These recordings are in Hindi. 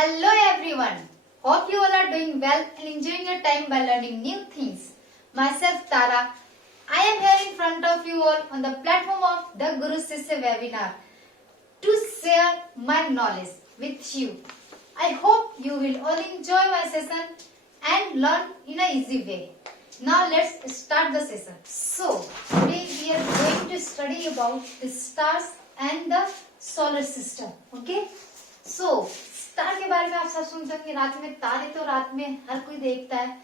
Hello everyone. Hope you all are doing well and enjoying your time by learning new things. Myself Tara. I am here in front of you all on the platform of the Guru Sisya webinar to share my knowledge with you. I hope you will all enjoy my session and learn in a easy way. Now let's start the session. So today we are going to study about the stars and the solar system. Okay? So star के बारे में आप सब सुनते होंगे, रात में तारे तो रात में हर कोई देखता है.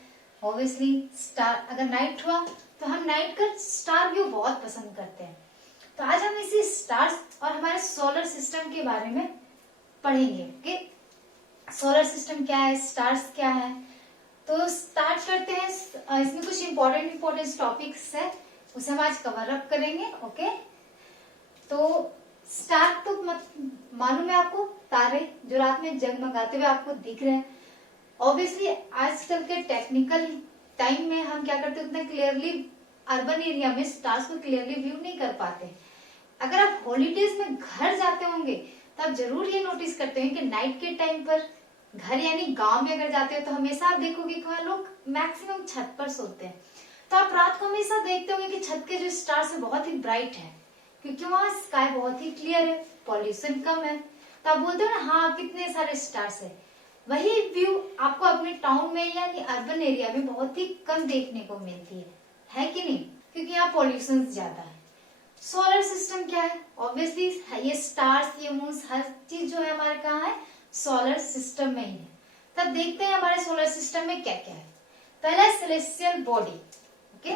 ऑब्वियसली स्टार अगर नाइट हुआ तो हम नाइट का स्टार व्यू बहुत पसंद करते हैं. तो आज हम इसी स्टार्स और हमारे सोलर सिस्टम के बारे में पढ़ेंगे. ओके, सोलर सिस्टम क्या है, स्टार्स क्या है. तो स्टार्ट करते हैं. इसमें कुछ इंपॉर्टेंट टॉपिक्स है, उसे हम आज कवर अप करेंगे. ओके, तो स्टार तो मालूम है आपको, तारे जो रात में जगमगाते हुए आपको दिख रहे हैं. ऑब्वियसली आजकल के टेक्निकल टाइम में हम क्या करते हैं, उतना क्लियरली अर्बन एरिया में स्टार्स को क्लियरली व्यू नहीं कर पाते. अगर आप हॉलीडेज में घर जाते होंगे तो आप जरूर ये नोटिस करते हैं कि नाइट के टाइम पर घर यानी गांव में अगर जाते हो तो हमेशा आप देखोगे कि वहाँ लोग मैक्सिमम छत पर सोते हैं. तो आप रात को हमेशा देखते होंगे कि छत के जो स्टार्स है बहुत ही ब्राइट है, क्योंकि वहाँ स्काई बहुत ही क्लियर है, पॉल्यूशन कम है. तो आप बोलते हो ना, हाँ कितने सारे स्टार्स है. वही व्यू आपको अपने टाउन में यानी अर्बन एरिया में बहुत ही कम देखने को मिलती है कि नहीं, क्योंकि यहाँ पॉल्यूशन ज्यादा है. सोलर सिस्टम क्या है, ऑब्वियसली ये स्टार्स, ये मून्स, हर चीज जो है हमारे कहाँ है, सोलर सिस्टम में ही है. तब देखते हैं हमारे सोलर सिस्टम में क्या क्या है. पहला है सेलेस्टियल बॉडी. ओके,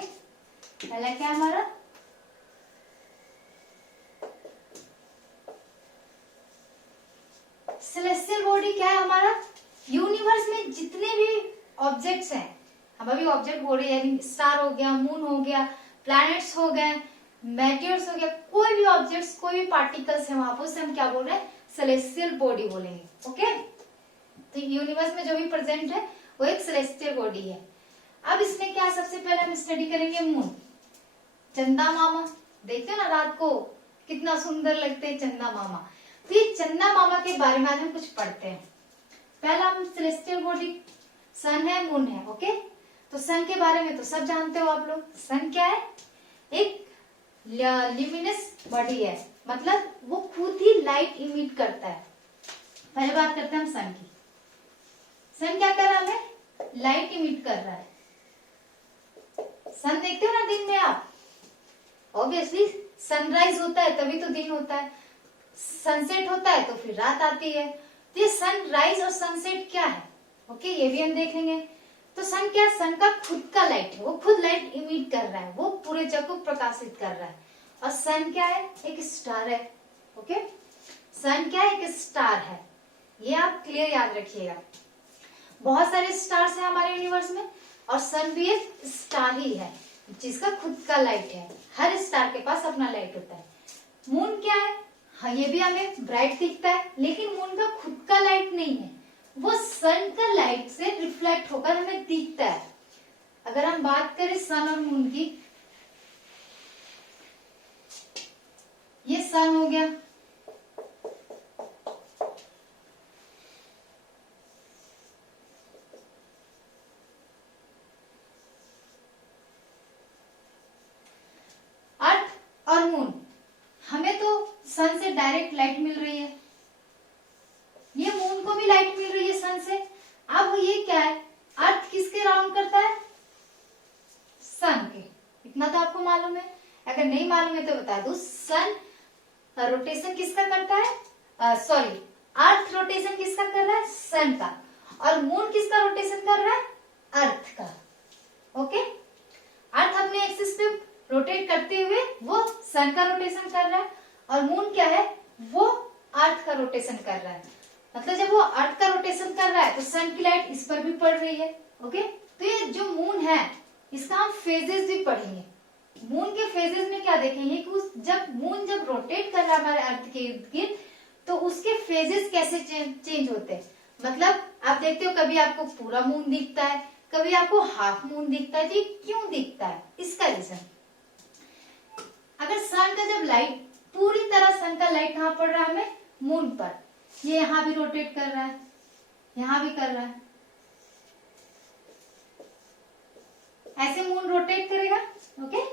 पहला क्या है हमारा सेलेस्टियल बॉडी. क्या है हमारा, यूनिवर्स में जितने भी ऑब्जेक्ट्स हैं, हम अभी ऑब्जेक्ट बोल रहे हैं, स्टार हो गया, मून हो गया, प्लैनेट्स हो गए, मेटियर्स हो गया, कोई भी ऑब्जेक्ट्स, कोई भी पार्टिकल्स है वहां पर, उसे हम क्या बोल रहे हैं, सेलेस्टियल बॉडी बोलेंगे. ओके, तो यूनिवर्स में जो भी प्रेजेंट है वो एक सेलेस्टियल बॉडी है. अब इसमें क्या, सबसे पहले हम स्टडी करेंगे मून. चंदा मामा देखते हो ना रात को कितना सुंदर लगते हैं चंदा मामा. तो ये चंदा मामा के बारे में आज हम कुछ पढ़ते हैं. पहला हम सेलेस्टियल बॉडी, सन है, मून है. ओके, तो सन के बारे में तो सब जानते हो आप लोग. सन क्या है, एक ल्यूमिनस बॉडी है, मतलब वो खुद ही लाइट इमिट करता है. पहले बात करते हैं हम सन की. सन क्या कर रहा है, हमें लाइट इमिट कर रहा है. सन देखते हो ना दिन में आप, ऑब्वियसली सनराइज होता है तभी तो दिन होता है, सनसेट होता है तो फिर रात आती है. तो ये सनराइज और सनसेट क्या है, ओके, ये भी हम देखेंगे. तो सन क्या, सन का खुद का लाइट है, वो खुद लाइट इमिट कर रहा है, वो पूरे जग को प्रकाशित कर रहा है. और सन क्या है, एक स्टार है. ओके, सन क्या है, एक स्टार है. ये आप क्लियर याद रखिएगा. बहुत सारे स्टार्स हैं हमारे यूनिवर्स में और सन भी एक स्टार ही है जिसका खुद का लाइट है. हर स्टार के पास अपना लाइट होता है. मून क्या है, हाँ ये भी हमें ब्राइट दिखता है, लेकिन मून का खुद का लाइट नहीं है, वो सन का लाइट से रिफ्लेक्ट होकर हमें दिखता है. अगर हम बात करें सन और मून की, ये सन हो गया, अर्थ और मून. हमें तो सन से डायरेक्ट लाइट मिल रही है, ये मून को भी लाइट मिल रही है सन से. अब ये क्या है, अर्थ किसके राउंड करता है, सन के. इतना तो आपको मालूम है, अगर नहीं मालूम है तो बता दूं. सन रोटेशन किसका करता है, सॉरी, अर्थ रोटेशन किसका कर रहा है, सन का. और मून किसका रोटेशन कर रहा है, अर्थ का. ओके, अर्थ अपने एक्सिस पे रोटेट करते हुए वो सन का रोटेशन कर रहा है, और मून क्या है, वो अर्थ का रोटेशन कर रहा है. मतलब जब वो अर्थ का रोटेशन कर रहा है तो सन की लाइट इस पर भी पड़ रही है. ओके, तो ये जो मून है इसका हम फेजेस भी पढ़ेंगे. मून के फेजेस में क्या देखेंगे कि जब मून जब रोटेट कर रहा है हमारे अर्थ के इर्द गिर्द, तो उसके फेजेस कैसे चेंज होते हैं. मतलब आप देखते हो कभी आपको पूरा मून दिखता है, कभी आपको हाफ मून दिखता है. तो ये क्यों दिखता है, इसका रीजन, अगर सन का जब लाइट पूरी तरह सन का लाइट कहाँ पड़ रहा है हमें, मून पर, ये यहाँ भी रोटेट कर रहा है, यहाँ भी कर रहा है, ऐसे मून रोटेट करेगा। ओके,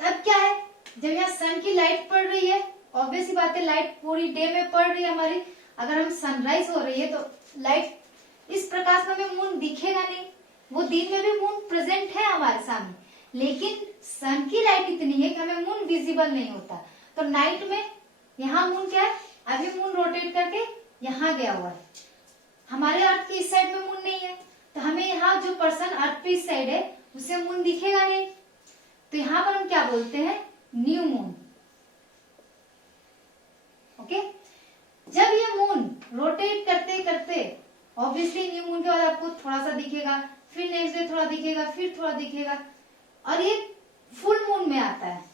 तब क्या है, जब यहाँ सन की लाइट पड़ रही है, ऑब्वियसली बात है लाइट पूरी डे में पड़ रही है हमारी, अगर हम सनराइज हो रही है तो लाइट इस प्रकाश में हमें मून दिखेगा नहीं, वो दिन में भी मून प्रेजेंट है हमारे सामने, लेकिन सन की लाइट इतनी है कि हमें मून विजिबल नहीं होता। तो नाइट में यहाँ मून क्या है, अभी मून रोटेट करके यहाँ गया हुआ है, हमारे अर्थ की इस साइड में मून नहीं है, तो हमें यहाँ जो पर्सन अर्थ पे इस साइड है उसे मून दिखेगा नहीं, तो यहाँ पर हम क्या बोलते हैं, न्यू मून। ओके, जब ये मून रोटेट करते करते ऑब्वियसली न्यू मून के बाद आपको थोड़ा सा दिखेगा, फिर नेक्स्ट डे थोड़ा दिखेगा, फिर थोड़ा दिखेगा, और ये फुल मून में आता है।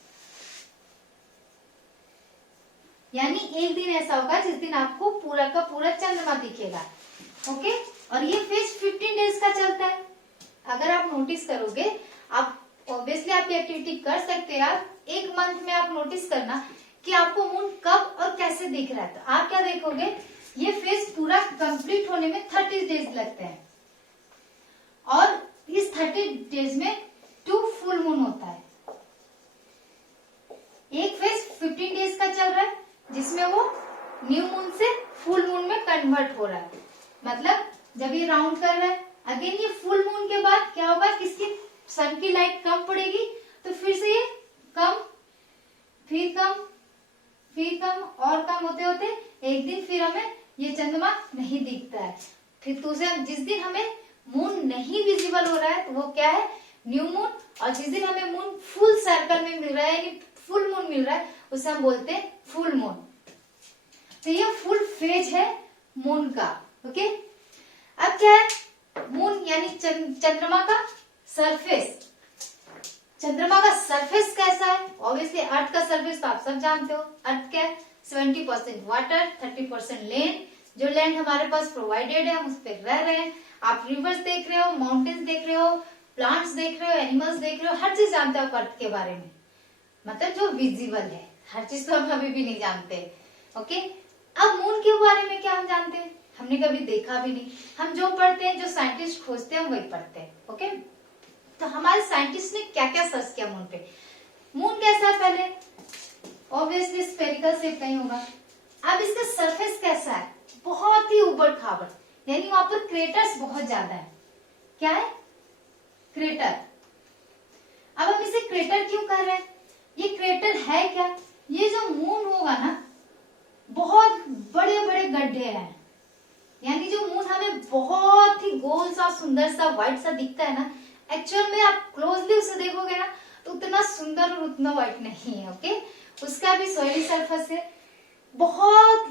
यानी एक दिन ऐसा होगा जिस दिन आपको पूरा का पूरा चंद्रमा दिखेगा। ओके, और ये फेज 15 डेज का चलता है। अगर आप नोटिस करोगे, आप ऑब्वियसली आप ये एक्टिविटी कर सकते हैं, आप एक मंथ में आप नोटिस करना कि आपको मून कब और कैसे दिख रहा है। तो आप क्या देखोगे, ये फेज पूरा कंप्लीट होने में 30 डेज लगते हैं, और इस 30 डेज में 2 फुल मून होता है। एक फेज 15 डेज का चल रहा है जिसमें वो न्यू मून से फुल मून में कन्वर्ट हो रहा है, मतलब जब ये राउंड कर रहा है, अगेन ये फुल मून के बाद क्या होगा, किसकी सन की लाइट कम पड़ेगी, तो फिर से ये कम, फिर कम, फिर कम और कम होते होते एक दिन फिर हमें ये चंद्रमा नहीं दिखता है। फिर दूसरे जिस दिन हमें मून नहीं विजिबल हो रहा है तो वो क्या है, न्यू मून, और जिस दिन हमें मून फुल सर्कल में मिल रहा है, यानी फुल मून मिल रहा है, उसे हम बोलते हैं फुल मून। तो ये फुल फेज है मून का। ओके, अब क्या है, मून यानी चंद्रमा का सरफेस। चंद्रमा का सरफेस कैसा है, ऑब्वियसली अर्थ का सरफेस तो आप सब जानते हो, अर्थ क्या है, 70% वाटर, 30% लैंड। जो लैंड हमारे पास प्रोवाइडेड है हम उस पर रह रहे हैं। आप रिवर्स देख रहे हो, माउंटेन्स देख रहे हो, प्लांट्स देख रहे हो, एनिमल्स देख रहे हो, हर चीज जानते हो अर्थ के बारे में, मतलब जो विजिबल है, हर चीज तो हम अभी भी नहीं जानते। ओके, अब मून के बारे में क्या हम जानते हैं, हमने कभी देखा भी नहीं, हम जो पढ़ते हैं, जो साइंटिस्ट खोजते हैं हम वही पढ़ते हैं। ओके, तो हमारे साइंटिस्ट ने क्या क्या सर्च किया मून पे। मून कैसा है, पहले ऑब्वियसली स्फेरिकल शेप का ही होगा। अब इसका सरफेस कैसा है, बहुत ही उबड़ खाबड़, यानी वहां पर क्रेटर्स बहुत ज्यादा है। क्या है, क्रेटर। अब हम इसे क्रेटर क्यों कह रहे हैं, ये क्रेटर है क्या, ये जो मून होगा ना, बहुत बड़े बड़े गड्ढे हैं, यानी जो मून हमें बहुत ही गोल सा, सुंदर सा, व्हाइट सा दिखता है ना, एक्चुअल में आप क्लोजली उसे देखोगे ना तो उतना सुंदर और उतना व्हाइट नहीं है। ओके, उसका भी सॉइली सरफेस है, बहुत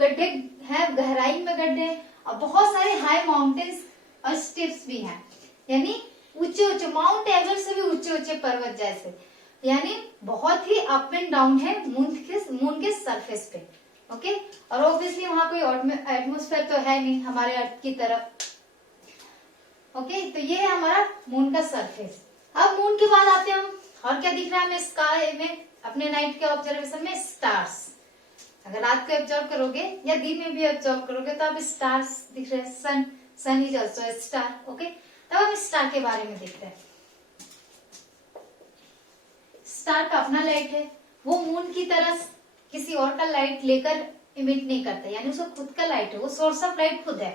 गड्ढे हैं, गहराई में गड्ढे हैं, और बहुत सारे हाई माउंटेन्स और स्टेप्स भी हैं, यानी ऊंचे ऊंचे, माउंट एवरेस्ट से भी ऊंचे ऊंचे पर्वत जैसे, यानी बहुत ही अप एंड डाउन है मून के सरफेस पे। ओके, और ऑब्वियसली वहां कोई एटमोस्फेयर तो है नहीं हमारे अर्थ की तरफ। ओके, तो ये है हमारा मून का सरफेस। अब मून के बाद आते हैं हम, और क्या दिख रहा है हमें स्काई में, अपने नाइट के ऑब्जर्वेशन में स्टार्स। अगर रात को ऑब्जर्व करोगे या दिन में भी ऑब्जर्व करोगे तो अब स्टार्स दिख रहे हैं, सन इज ऑल्सो स्टार। ओके, तब हम स्टार के बारे में देखते हैं। स्टार का अपना लाइट है, वो मून की तरह किसी और का लाइट लेकर इमिट नहीं करता, यानी उसका खुद का लाइट है, वो सोर्स ऑफ लाइट खुद है।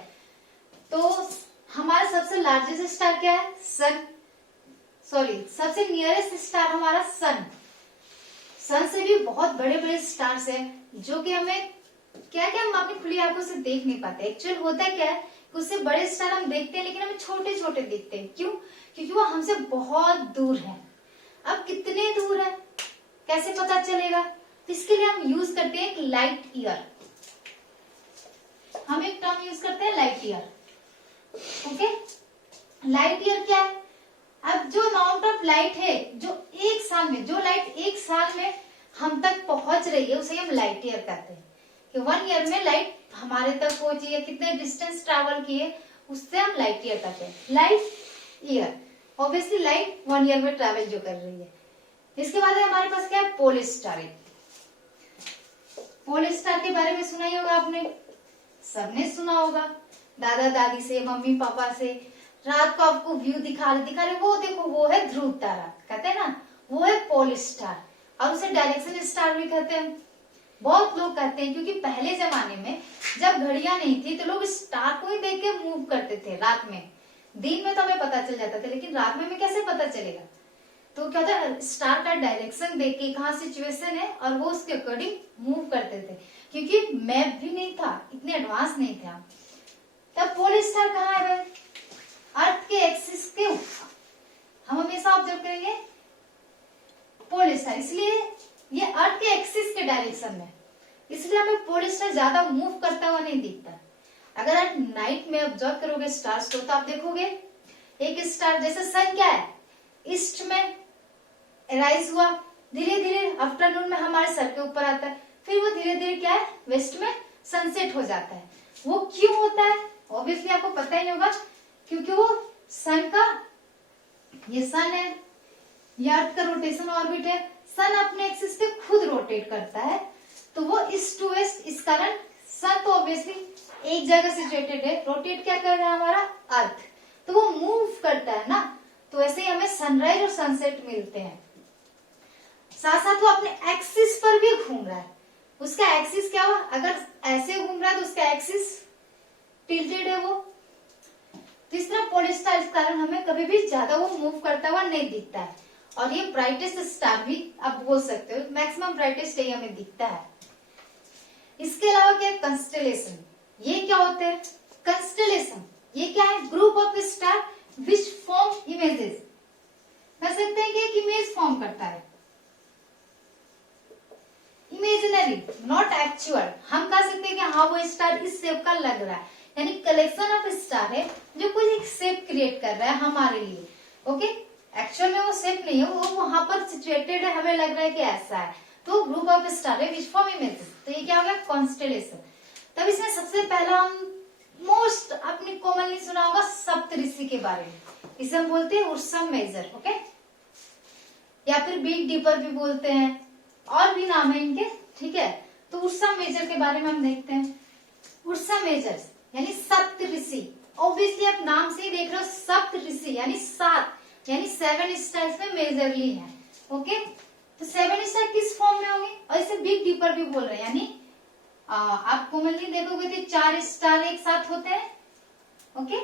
तो हमारा सबसे लार्जेस्ट स्टार क्या है, सन, सॉरी सबसे नियरेस्ट स्टार हमारा सन। सन से भी बहुत बड़े बड़े स्टार्स हैं जो कि हमें क्या क्या हम अपनी खुली आंखों से देख नहीं पाते। एक्चुअल होता क्या है, उससे बड़े स्टार हम देखते हैं लेकिन हमें छोटे छोटे दिखते हैं। क्यों, क्योंकि वो हमसे बहुत दूर है। अब कितने दूर है कैसे पता चलेगा, तो इसके लिए हम यूज करते हैं एक लाइट ईयर। हम एक टर्म यूज करते हैं light year. Okay, light year क्या है, अब जो अमाउंट ऑफ लाइट है जो एक साल में, जो लाइट एक साल में हम तक पहुंच रही है उसे हम लाइट ईयर कहते हैं। कि 1 ईयर में लाइट हमारे तक पहुंची है, कितने डिस्टेंस ट्रैवल किए, उससे हम लाइट ईयर कहते हैं। Light year, obviously light 1 year में ट्रैवल जो कर रही है। इसके बाद हमारे पास क्या है, पोल स्टार। पोल स्टार के बारे में सुना ही होगा आपने। सबने सुना होगा, दादा दादी से, मम्मी पापा से। रात को आपको व्यू दिखा रहे, वो देखो वो है ध्रुव तारा, कहते हैं ना, वो है पोल स्टार, और उसे डायरेक्शन स्टार भी कहते हैं। बहुत लोग कहते हैं क्योंकि पहले जमाने में जब घड़ियां नहीं थी तो लोग स्टार को ही देख के मूव करते थे रात में। दिन में तो हमें पता चल जाता था, लेकिन रात में हमें कैसे पता चलेगा? तो क्या होता है, स्टार का डायरेक्शन देख के कहाँ सिचुएशन है और वो उसके अकॉर्डिंग मूव करते थे, क्योंकि मैप भी नहीं था, इतने एडवांस नहीं था। तब पोल स्टार कहाँ है भाई? अर्थ के एक्सिस के हम हमेशा ऑब्जर्व करेंगे पोल स्टार, इसलिए ये अर्थ के एक्सिस के डायरेक्शन में, इसलिए हमें पोल स्टार ज्यादा मूव करता हुआ नहीं दिखता। अगर आप नाइट में ऑब्जर्व करोगे स्टार्स को तो आप देखोगे एक स्टार, जैसे सन क्या है, ईस्ट में राइज हुआ, धीरे धीरे आफ्टरनून में हमारे सर के ऊपर आता है, फिर वो धीरे धीरे क्या है, वेस्ट में सनसेट हो जाता है। वो क्यों होता है? ऑब्वियसली आपको पता ही नहीं होगा, क्योंकि वो सन का, ये सन है, ये अर्थ का रोटेशन ऑर्बिट है, सन अपने एक्सिस पे खुद रोटेट करता है, तो वो ईस्ट टू वेस्ट, इस कारण सन तो ऑब्वियसली एक जगह सिचुएटेड है, रोटेट क्या कर रहा है हमारा अर्थ, तो वो मूव करता है ना, तो ऐसे ही हमें सनराइज और सनसेट मिलते हैं। साथ साथ वो अपने एक्सिस पर भी घूम रहा है, उसका एक्सिस क्या हुआ, अगर ऐसे घूम रहा है तो उसका एक्सिस टिल्टेड है वो, तो इस तरह पोल स्टार इस कारण हमें कभी भी ज्यादा वो मूव करता हुआ नहीं दिखता है। और ये ब्राइटेस्ट स्टार भी आप बोल सकते हो, मैक्सिमम ब्राइटेस्ट यही हमें दिखता है। इसके अलावा क्या है, कंस्टेलेशन। ये क्या होते हैं? कंस्टेलेशन ये क्या है, group of star which form images. कह सकते हैं कि एक इमेज फॉर्म करता है, इमेजिनरी नॉट एक्चुअल। हम कह सकते हैं कि हाँ वो स्टार इस शेप का लग रहा है, यानी कलेक्शन ऑफ स्टार है जो कोई एक शेप क्रिएट कर रहा है हमारे लिए। ओके, एक्चुअल में वो शेप नहीं है, वो वहां पर सिचुएटेड है, हमें लग रहा है कि ऐसा है, तो ग्रुप ऑफ स्टार है विच फॉर्म इमेजेस। तो ये क्या हो गया, कॉन्स्टेलेशन। तब इसमें सबसे पहला हम मोस्ट आपने कॉमनली सुना होगा सप्तऋषि के बारे में, इसे हम बोलते हैं उर्सा मेजर। ओके, या फिर बिग डीपर भी बोलते हैं, और भी नाम है इनके, ठीक है। तो उर्सा मेजर के बारे में हम देखते हैं। उर्सा मेजर यानी सप्तऋषि, ऑब्वियसली आप नाम से ही देख रहे हो, सप्तऋषि यानी सात, यानी 7 स्टार्स में मेजरली है। ओके, तो 7 स्टार किस फॉर्म में होंगे, और इसे बिग डीपर भी बोल रहे हैं, यानी आप कॉमनली देखोगे तो 4 स्टार एक साथ होते हैं, ओके,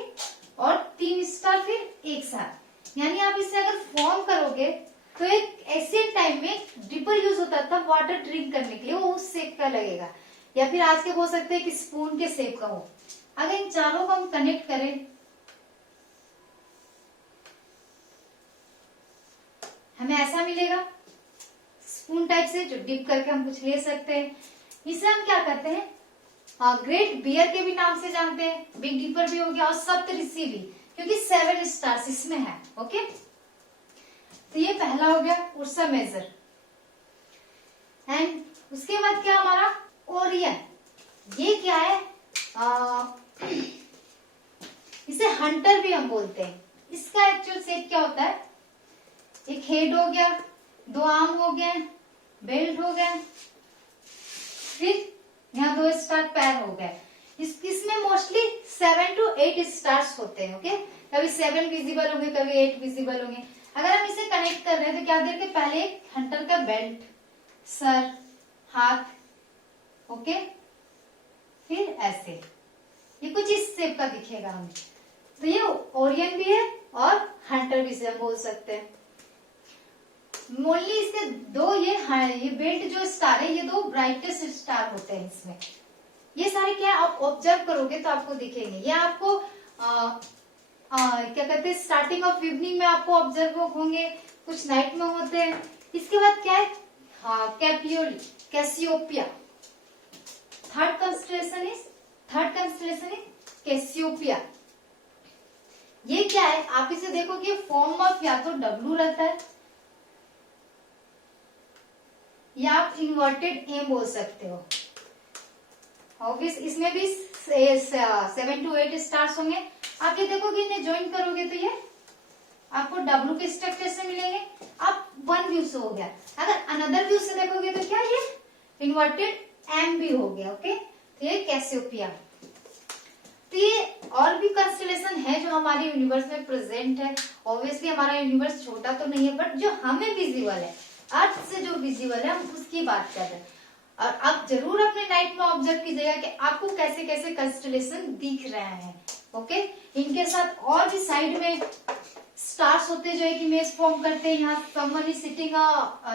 और 3 स्टार फिर एक साथ, यानी आप इसे अगर फॉर्म करोगे तो एक ऐसे टाइम में डिपर यूज होता था वाटर ड्रिंक करने के लिए, वो उस शेप का लगेगा, या फिर आज के बोल सकते हैं कि स्पून के शेप का हो। अगर इन चारों को हम कनेक्ट करें, हमें ऐसा मिलेगा स्पून टाइप से, जो डिप करके हम कुछ ले सकते हैं। इसे हम क्या कहते हैं, ग्रेट बियर के भी नाम से जानते हैं, बिग डीपर भी हो गया, और सप्तऋषि भी, क्योंकि 7 स्टार्स इसमें है। ओके, तो ये पहला हो गया उर्सा मेजर। एंड उसके बाद क्या हमारा ओरियन, ये क्या है, इसे हंटर भी हम बोलते हैं। इसका एक्चुअल शेप क्या होता है, एक हेड हो गया, 2 आर्म हो गए, बेल्ट हो गया, फिर यहाँ 2 स्टार पैर हो गए। इसमें मोस्टली 7 to 8 स्टार्स होते हैं। ओके, कभी 7 विजिबल होंगे, कभी 8 विजिबल होंगे। अगर हम इसे कनेक्ट कर रहे हैं तो क्या देंगे, पहले एक हंटर का बेल्ट, सर, हाथ, ओके, फिर ऐसे, ये कुछ इस शेप का दिखेगा हमें। तो ये ओरियन भी है और हंटर भी से बोल सकते हैं। मोनली इसके दो ये बेल्ट जो स्टार है, ये 2 ब्राइटेस्ट स्टार होते हैं इसमें। ये सारे क्या आप ऑब्जर्व करोगे तो आपको दिखेंगे। ये आपको क्या कहते हैं, स्टार्टिंग ऑफ इवनिंग में आपको ऑब्जर्व होंगे, कुछ नाइट में होते हैं। इसके बाद क्या है, Cassiopeia. Third constellation is Cassiopeia. ये क्या है, आप इसे देखो कि फॉर्म ऑफ या तो डब्लू रहता है, या आप इन्वर्टेड एम बोल सकते हो। ऑब्वियस इसमें भी 7 to 8 स्टार्स होंगे। आप ये देखोगे, इन्हें ज्वाइन करोगे तो ये आपको डब्लू के स्ट्रक्चर से मिलेंगे। आप 1 व्यू से हो गया। अगर अनदर व्यू से देखोगे तो क्या ये इन्वर्टेड एम भी हो गया। ओके, तो ये कैसियोपिया। तो ये और भी कंस्टेलेशन है जो हमारे यूनिवर्स में प्रेजेंट है। ऑब्वियसली हमारा यूनिवर्स छोटा तो नहीं है, बट जो हमें विजिबल है, अर्थ से जो विजिबल है, हम उसकी बात कर रहे हैं। और आप जरूर अपने नाइट में ऑब्जर्व कीजिएगा कि आपको कैसे कैसे कंस्टेलेशन दिख रहे हैं। ओके, इनके साथ और भी साइड में स्टार्स होते हैं जो एक इमेज फॉर्म करते हैं। यहाँ someone is sitting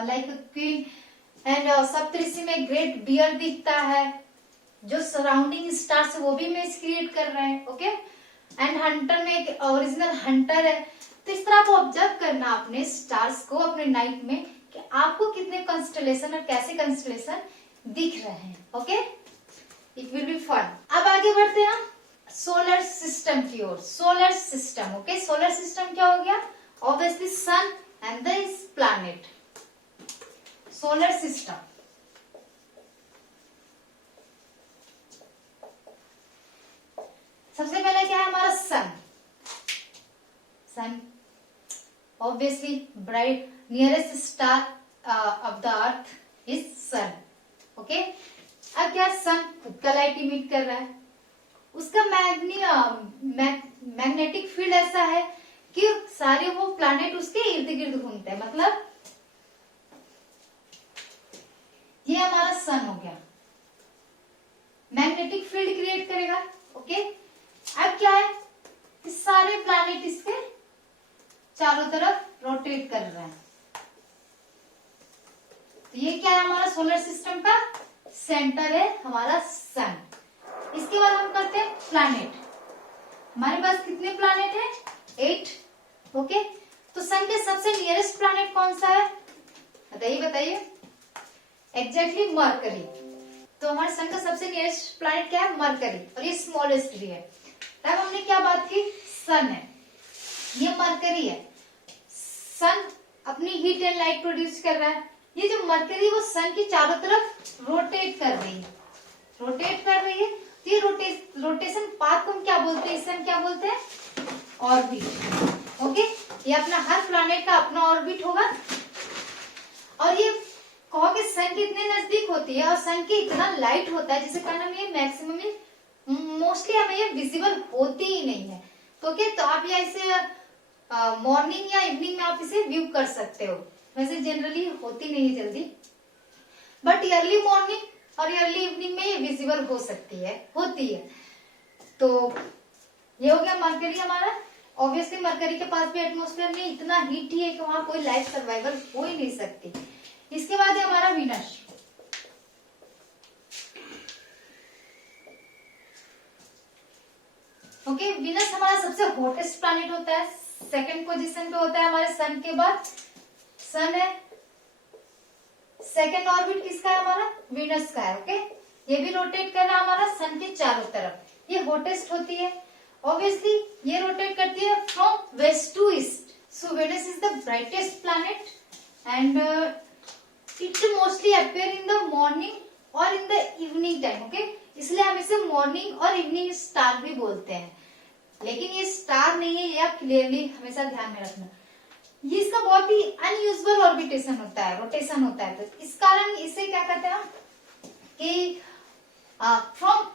like a queen and Saptarishi में ग्रेट बियर दिखता है। जो सराउंडिंग स्टार्स है वो भी इमेज क्रिएट कर रहे हैं। ओके, एंड हंटर में एक ओरिजिनल हंटर है। तो इस तरह आप ऑब्जर्व करना अपने स्टार्स को अपने नाइट में कि आपको कितने कंस्टेलेशन और कैसे कंस्टेलेशन दिख रहे हैं। Okay, it will be fun. अब आगे बढ़ते हैं हम सोलर सिस्टम की ओर। Solar system, okay, solar system क्या हो गया? Obviously sun and the planet. Solar system, सबसे पहले क्या है हमारा sun. Sun obviously bright nearest star of the earth is sun. Okay, अब क्या सन खुद का लाइट इमिट कर रहा है, उसका मैग्नेटिक फील्ड ऐसा है कि सारे वो प्लैनेट उसके इर्द गिर्द घूमते हैं। मतलब ये हमारा सन हो गया, मैग्नेटिक फील्ड क्रिएट करेगा। ओके, अब क्या है कि सारे प्लैनेट इसके चारों तरफ रोटेट कर रहे हैं। तो ये क्या है हमारा सोलर सिस्टम का सेंटर है हमारा सन। इसके बाद हम करते हैं प्लैनेट। हमारे पास कितने प्लैनेट है? 8। ओके, तो सन के सबसे नियरेस्ट प्लैनेट कौन सा है? बताइए बताइए। Exactly mercury. तो हमारे सन का सबसे नियरेस्ट प्लैनेट क्या है? मरकरी, और ये स्मॉलेस्ट भी है। तब हमने क्या बात की? सन है, ये मरकरी है। सन अपनी हीट एंड लाइट प्रोड्यूस कर रहा है। ये जो मरकरी वो सन की चारों तरफ रोटेट कर रही है, रोटेट कर रही है। तो ये रोटेशन पाथ को हम क्या बोलते हैं? सन क्या बोलते हैं? ऑर्बिट। ओके, ये अपना हर प्लैनेट का अपना ऑर्बिट होगा। और ये कहोगे सन के इतने नजदीक होती है और सन के इतना लाइट होता है जिसे कारण ये मैक्सिमम मोस्टली हमें ये विजिबल होती ही नहीं है। तो ओके, तो आप ये ऐसे मॉर्निंग या इवनिंग में आप इसे व्यू कर सकते हो। वैसे जनरली होती नहीं है जल्दी, बट अर्ली मॉर्निंग और अर्ली इवनिंग में ये विजिबल हो सकती है, होती है। तो ये हो गया मरकरी हमारा। ऑब्वियसली मरकरी के पास भी एटमॉस्फेयर में इतना हीट ही है कि वहां कोई लाइफ सर्वाइवल हो ही नहीं सकती। इसके बाद है हमारा वीनस। ओके, वीनस हमारा सबसे हॉटेस्ट प्लैनेट होता है, सेकंड पोजीशन पे होता है हमारे सन के बाद। सन है, सेकंड ऑर्बिट किसका है? हमारा वीनस का है। ओके, ये भी रोटेट कर रहा है हमारा सन के चारों तरफ। ये हॉटेस्ट होती है। ऑब्वियसली ये रोटेट करती है from west to east. So Venus is the brightest planet and it mostly appear in the morning और in the evening time. Okay, इसलिए हम इसे मॉर्निंग और इवनिंग स्टार भी बोलते हैं, लेकिन ये स्टार नहीं है, ये आप क्लियरली हमेशा ध्यान में रखना। ये इसका बहुत ही अनयूजुअल ऑर्बिटेशन होता है, रोटेशन होता है। तो इस कारण इसे क्या कहते हैं कि फ्रॉम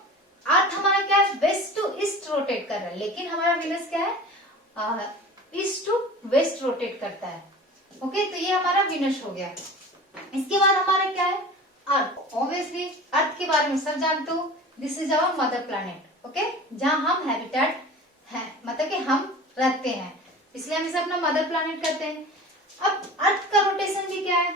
अर्थ हमारा क्या है? वेस्ट टू ईस्ट रोटेट कर रहा है, लेकिन हमारा वीनस क्या है? ईस्ट टू वेस्ट रोटेट करता है। ओके, तो ये हमारा वीनस हो गया। इसके बाद हमारा क्या है? अर्थ। ऑब्वियसली अर्थ के बारे में सब जानते हो, this is our mother planet. Okay, जहां हम हैबिटेट है, मतलब कि हम रहते हैं, इसलिए हम इसे अपना मदर प्लैनेट कहते हैं। अब अर्थ का रोटेशन भी क्या है?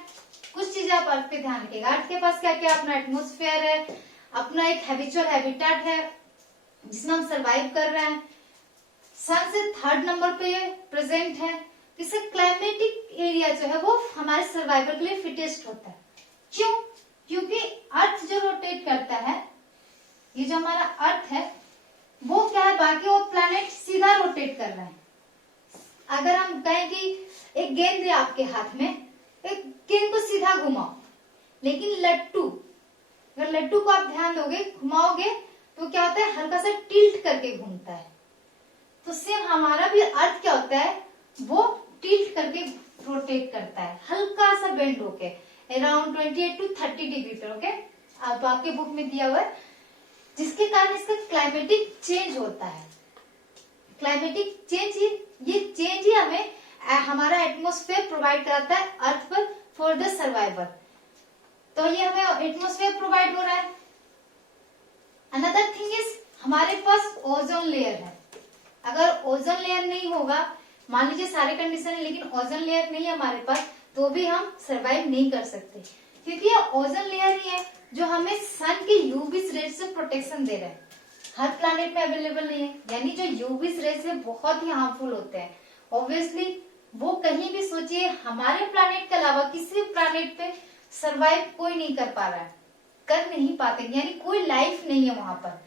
कुछ चीजें आप अर्थ पे ध्यान रखिएगा। अर्थ के पास क्या क्या? अपना एटमोस्फेयर है, अपना एक हैबिचुअल हैबिटेट है जिसमें हम सरवाइव कर रहे हैं। सन से 3rd नंबर पे ये प्रेजेंट है। इससे क्लाइमेटिक एरिया जो है वो हमारे सर्वाइवल के लिए फिटेस्ट होता है। क्यों? क्योंकि अर्थ जो रोटेट करता है, ये जो हमारा अर्थ है वो क्या है? बाकी वो प्लैनेट सीधा रोटेट कर रहे हैं। अगर हम कहें कि एक गेंद है आपके हाथ में, एक गेंद को सीधा घुमाओ, लेकिन लट्टू, अगर लट्टू को आप ध्यान दोगे, घुमाओगे तो क्या होता है? हल्का सा टिल्ट करके घूमता है। तो सेम हमारा भी अर्थ क्या होता है? वो टिल्ट करके रोटेट करता है, हल्का सा बेंड होके अराउंड 28 to 30 डिग्री पर। ओके, अब आपके बुक में दिया हुआ है जिसके कारण इसका क्लाइमेटिक चेंज होता है। क्लाइमेटिक चेंज ये चेंज ही हमें हमारा एटमॉस्फेयर प्रोवाइड कराता है अर्थ पर फॉर द सर्वाइवल। तो ये हमें एटमॉस्फेयर प्रोवाइड हो रहा है। अनदर थिंग इज हमारे पास ओजोन लेयर है। अगर ओजोन लेयर नहीं होगा, मान लीजिए सारे कंडीशन है लेकिन ओजोन लेयर नहीं है हमारे पास, तो भी हम सरवाइव नहीं कर सकते, क्योंकि ये ओजोन लेयर ही है जो हमें सन के यूवी रेज से प्रोटेक्शन दे रहा है। हर प्लैनेट में अवेलेबल नहीं है, यानी जो यूवी रेज है बहुत ही हार्मफुल होते हैं। ऑब्वियसली वो कहीं भी सोचिए हमारे प्लैनेट के अलावा किसी भी प्लैनेट पे सरवाइव कोई नहीं कर पा रहा है, कर नहीं पाते, यानी कोई लाइफ नहीं है वहां पर।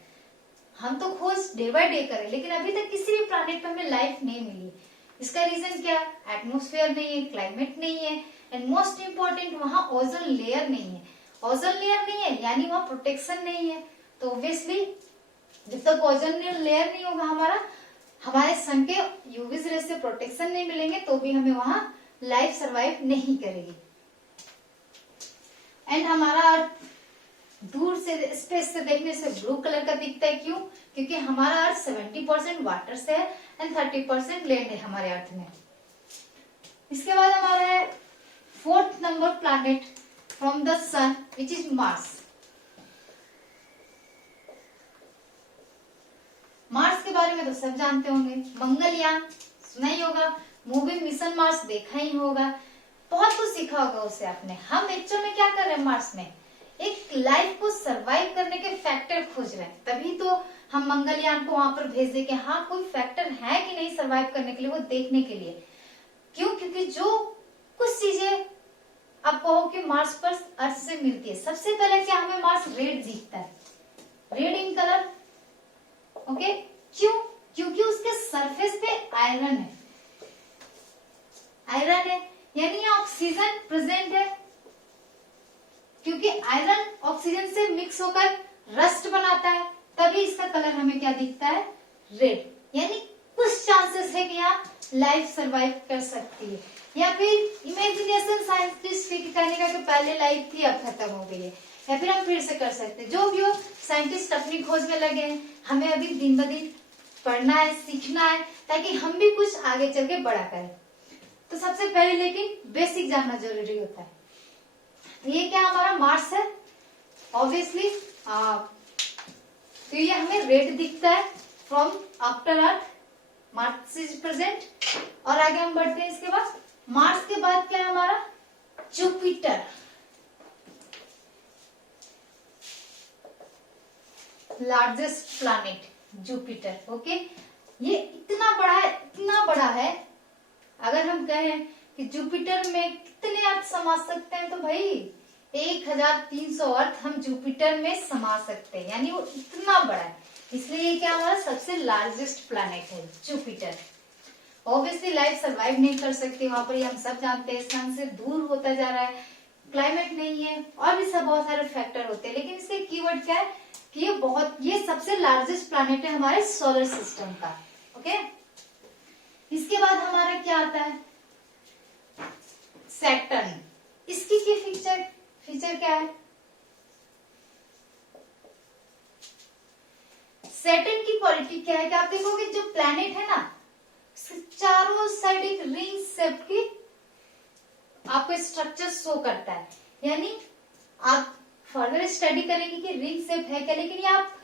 हम तो खोज डे बाय डे करें लेकिन अभी तक किसी भी प्लैनेट पे हमें लाइफ नहीं मिली। इसका रीजन क्या है? एटमॉस्फेयर नहीं है, क्लाइमेट नहीं है, एंड मोस्ट इंपॉर्टेंट वहां ओजोन लेयर नहीं है। ओजोन लेयर नहीं है यानी वहां प्रोटेक्शन नहीं है। तो ऑब्वियसली जब तक ओजोन लेयर नहीं होगा हमारे सन के यूवी रेज से प्रोटेक्शन नहीं मिलेंगे, तो भी हमें वहां लाइफ सरवाइव नहीं करेगी। एंड हमारा अर्थ दूर से स्पेस से देखने से ब्लू कलर का दिखता है। क्यों? क्योंकि हमारा अर्थ 70% वाटर से है एंड 30% लैंड है हमारे अर्थ में। इसके बाद हमारा है 4th number planet from the sun which is Mars. Mars के बारे में तो सब जानते होंगे, मंगलयान सुना ही होगा, मूवी मिशन मार्स देखा ही होगा, बहुत कुछ सीखा होगा उससे आपने। हम एक्चुअल में क्या कर रहे हैं मार्स में? एक लाइफ को सरवाइव करने के फैक्टर खोज रहे हैं, तभी तो हम मंगलयान को वहां पर भेज दे के हाँ कोई फैक्टर है कि नहीं सरवाइव करने के लिए, वो देखने के लिए। क्यों? क्योंकि जो कुछ चीजें आप कहो कि मार्स पर अर्थ से मिलती है, सबसे पहले क्या हमें मार्स रेड दिखता है, रेड इन कलर। ओके, क्यों? क्योंकि उसके सरफेस पे आयरन है, आयरन है यानी ये ऑक्सीजन प्रेजेंट है। क्योंकि आयरन ऑक्सीजन से मिक्स होकर रस्ट बनाता है, तभी इसका कलर हमें क्या दिखता है? रेड। यानी कुछ चांसेस है कि यहाँ लाइफ सरवाइव कर सकती है, या फिर इमेजिनेशन साइंटिस्ट की कहने का कि पहले लाइफ थी अब खत्म हो गई है, या फिर हम फिर से कर सकते हैं। जो भी हो, साइंटिस्ट अपनी खोज में लगे हैं, हमें अभी दिन ब दिन पढ़ना है, सीखना है, ताकि हम भी कुछ आगे चल के बड़ा करें। तो सबसे पहले लेकिन बेसिक जानना जरूरी होता है। तो ये क्या हमारा मार्स है ऑब्वियसली, तो ये हमें रेड दिखता है from after earth, Mars is present. और आगे हम बढ़ते हैं। इसके बाद मार्स के बाद क्या है हमारा? Jupiter. Largest planet Jupiter. Okay, ये इतना बड़ा है। अगर हम कहें कि जुपिटर में कितने अर्थ समा सकते हैं, तो भाई 1300 अर्थ हम जुपिटर में समा सकते हैं, यानी वो इतना बड़ा है। इसलिए ये क्या हमारा सबसे लार्जेस्ट प्लैनेट है जुपिटर। ऑब्वियसली लाइफ सरवाइव नहीं कर सकती वहां पर, ये हम सब जानते हैं। सन से दूर होता जा रहा है, क्लाइमेट नहीं है, और भी सब बहुत सारे फैक्टर होते हैं। लेकिन इसके कीवर्ड क्या है कि ये सबसे लार्जेस्ट प्लैनेट है हमारे सोलर सिस्टम का। ओके, इसके बाद हमारा क्या आता है? सैटर्न। इसकी फीचर क्या है? सैटर्न की क्वालिटी क्या है कि आप देखोगे जो प्लैनेट है ना, चारों साइड एक रिंग शेप की आपको स्ट्रक्चर शो करता है। यानी आप फर्दर स्टडी करेंगे कि रिंग शेप है क्या, लेकिन ये आप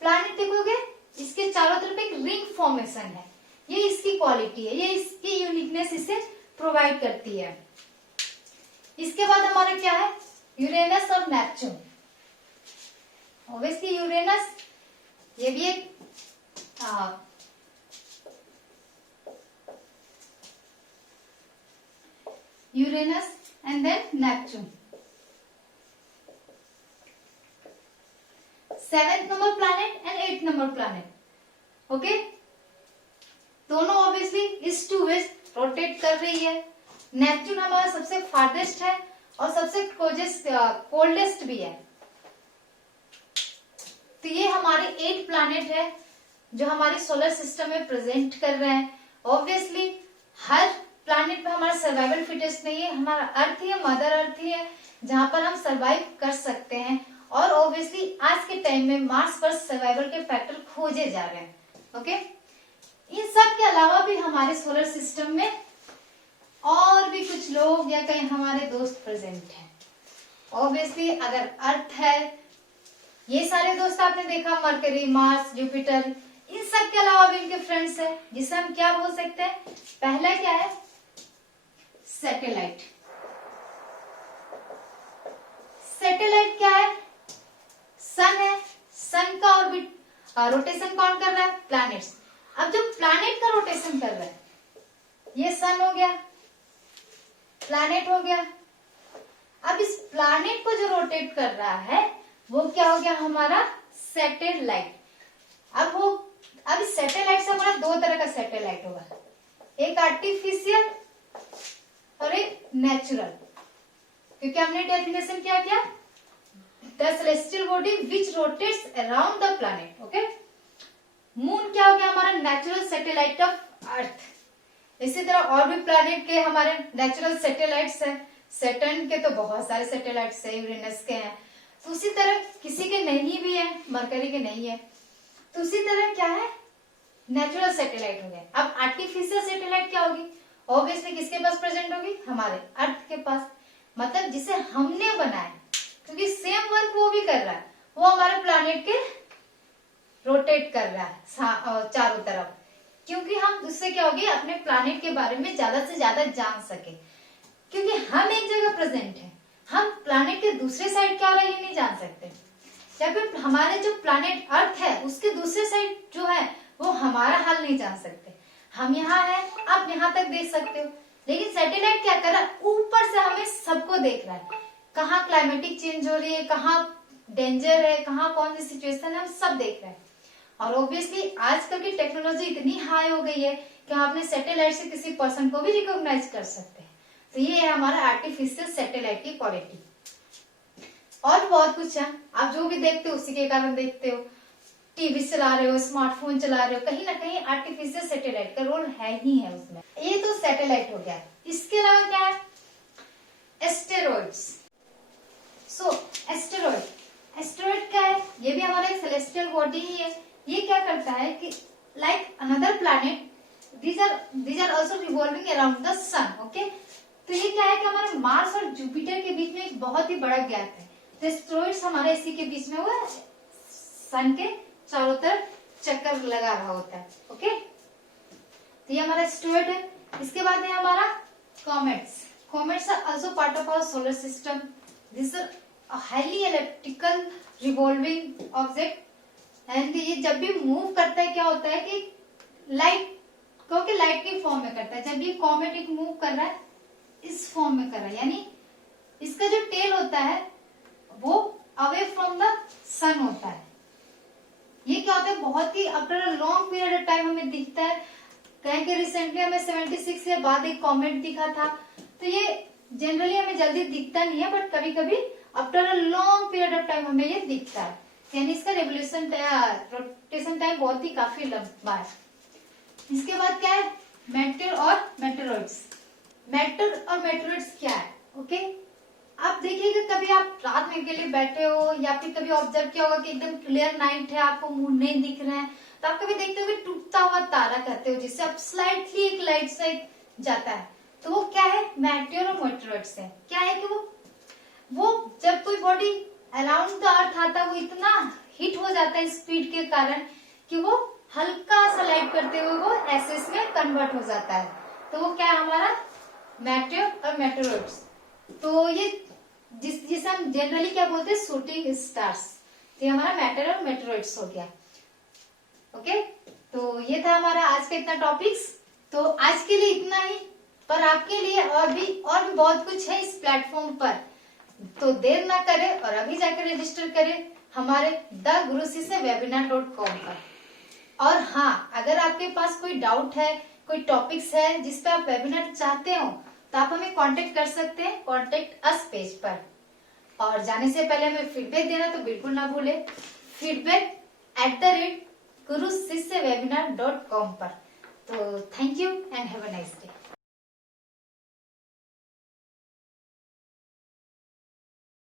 प्लैनेट देखोगे इसके चारों तरफ एक रिंग फॉर्मेशन है। ये इसकी क्वालिटी है, ये इसकी यूनिकनेस इसे प्रोवाइड करती है। इसके बाद हमारा क्या है? यूरेनस और नेपच्यून। ऑब्वियसली यूरेनस ये भी एक Uranus and then Neptune. 7th number planet and 8th number planet. Okay, दोनों obviously east to west rotate कर रही है। नेपच्यून हमारा सबसे फार्देस्ट है और सबसे कोल्डेस्ट भी है। तो ये हमारे 8 प्लैनेट है जो हमारे सोलर सिस्टम में प्रेजेंट कर रहे हैं। ऑब्वियसली हर प्लैनेट पे हमारा सर्वाइवल फिटेस्ट नहीं है, हमारा अर्थ ही है, मदर अर्थ ही है, जहां पर हम सर्वाइव कर सकते हैं। और ऑब्वियसली आज के टाइम में मार्स पर सर्वाइवल के फैक्टर खोजे जा रहे हैं। ओके, इन सब के अलावा भी हमारे सोलर सिस्टम में और भी कुछ लोग या कहीं हमारे दोस्त प्रेजेंट हैं। ऑब्वियसली अगर अर्थ है, ये सारे दोस्त आपने देखा, मरकरी, मार्स, जुपिटर, इन सब के अलावा भी इनके फ्रेंड्स हैं, जिसे हम क्या बोल सकते हैं। पहला क्या है, सैटेलाइट। सैटेलाइट क्या है, सन है, सन का ऑर्बिट रोटेशन कौन कर रहा है, प्लैनेट्स। अब जो प्लैनेट का रोटेशन कर रहा है, ये सन हो गया, प्लैनेट हो गया। अब इस प्लैनेट को जो रोटेट कर रहा है वो क्या हो गया, हमारा सैटेलाइट। अब इस सैटेलाइट से हमारा दो तरह का सैटेलाइट होगा, एक आर्टिफिशियल और एक नेचुरल, क्योंकि हमने डेफिनेशन क्या किया, the celestial body which rotates around the planet. Okay, moon क्या हो गया, हमारा नेचुरल सैटेलाइट ऑफ अर्थ। इसी तरह और भी प्लैनेट के हमारे नेचुरल सैटेलाइट्स हैं। सैटर्न के तो बहुत सारे सैटेलाइट्स हैं, यूरेनस के हैं, तो उसी तरह किसी के नहीं भी है, मरकरी के नहीं है, तो उसी तरह क्या है, नेचुरल सैटेलाइट हो गया। अब आर्टिफिशियल सैटेलाइट क्या होगी, ऑब्वियसली किसके पास प्रेजेंट होगी, हमारे अर्थ के पास, मतलब जिसे हमने बनाया, क्योंकि सेम वर्क वो भी कर रहा है, वो हमारे प्लैनेट के रोटेट कर रहा है चारों तरफ, क्योंकि हम उससे क्या होगी, अपने प्लैनेट के बारे में ज्यादा से ज्यादा जान सके। क्योंकि हम एक जगह प्रेजेंट हैं, हम प्लैनेट के दूसरे साइड क्या हो रहा है ये नहीं जान सकते, या फिर हमारे जो प्लैनेट अर्थ है उसके दूसरे साइड जो है वो हमारा हाल नहीं जान सकते। हम यहाँ हैं, आप यहाँ तक देख सकते हो, लेकिन सैटेलाइट क्या कर रहा है, ऊपर से हमें सबको देख रहा है, कहाँ क्लाइमेटिक चेंज हो रही है, कहाँ डेंजर है, कहाँ कौन सी सिचुएशन है, हम सब देख रहे हैं। और ऑब्वियसली आजकल की टेक्नोलॉजी इतनी हाई हो गई है कि हम अपने सैटेलाइट से किसी पर्सन को भी रिकॉग्नाइज कर सकते हैं। तो ये है हमारा आर्टिफिशियल सैटेलाइट की क्वालिटी। और बहुत कुछ है, आप जो भी देखते हो उसी के कारण देखते हो, टीवी चला रहे हो, स्मार्टफोन चला रहे हो, कहीं ना कहीं आर्टिफिशियल सैटेलाइट का रोल है ही है उसमें। ये तो सैटेलाइट हो गया। इसके अलावा क्या है, एस्टेरॉइड्स। सो एस्टेरॉइड क्या है, ये भी हमारा एक सेलेस्टियल बॉडी ही है। ये क्या करता है कि like another planet, these are also revolving around the sun. Okay, तो ये क्या है कि हमारे मार्स और जुपिटर के बीच में एक बहुत ही बड़ा गैप है, तो एस्टेरॉइड्स हमारा इसी के बीच में वो सन के चारों तरफ चक्कर लगा रहा होता है। ओके, तो ये हमारा एस्टेरॉइड है। इसके बाद है हमारा comets. Comets are also part of our solar system. This are highly elliptical revolving object, and ये जब भी मूव करता है क्या होता है कि लाइट की फॉर्म में करता है। जब ये कॉमेट एक मूव कर रहा है इस फॉर्म में कर रहा है, यानी इसका जो टेल होता है वो अवे फ्रॉम द सन होता है। ये क्या होता है, बहुत ही after a long period of time हमें दिखता है। कहें कि रिसेंटली हमें 76 के बाद एक कॉमेट दिखा था, तो ये जनरली हमें जल्दी दिखता नहीं है, बट कभी कभी after a long period of time हमें ये दिखता है, यानी इसका रोटेशन टाइम बहुत ही काफी लंबा है। इसके बाद क्या है, मेटर और मेटेरॉइड्स। मेटर और मेटेरॉइड्स क्या है, ओके, आप देखिएगा कभी आप रात में अकेले बैठे हो या फिर कभी ऑब्जर्व किया होगा कि एकदम क्लियर नाइट है, आपको मून नहीं दिख रहे हैं, तो आप कभी देखते हो कि टूटता हुआ तारा कहते हो, जिससे आप स्लाइटली एक लाइट साइड जाता है, तो वो क्या है, मेटेर और मेटेरॉइड्स है। क्या है कि वो जब कोई बॉडी अराउंड द अर्थ आता है वो इतना हिट हो जाता है स्पीड के कारण कि वो हल्का सा लाइट करते हुए वो एसेस में कन्वर्ट हो जाता है, तो वो क्या है हमारा मेटेर और मेटेरॉइड्स। तो ये जिसे हम जनरली क्या बोलते हैं, शूटिंग स्टार्स, तो ये हमारा मेटेर और मेटेरॉइड्स हो गया। ओके, तो ये था हमारा आज का इतना टॉपिक्स। तो आज के लिए इतना ही, पर आपके लिए और भी बहुत कुछ है इस प्लेटफॉर्म पर, तो देर ना करें और अभी जाकर रजिस्टर करें हमारे thegurushishwebinar.com पर। और हाँ, अगर आपके पास कोई डाउट है, कोई टॉपिक्स है जिस पे आप वेबिनार चाहते हो, तो आप हमें कांटेक्ट कर सकते हैं कॉन्टेक्ट अस पेज पर। और जाने से पहले हमें फीडबैक देना तो बिल्कुल ना भूले, feedback@gurushishwebinar.com पर। तो thank you and have a nice day.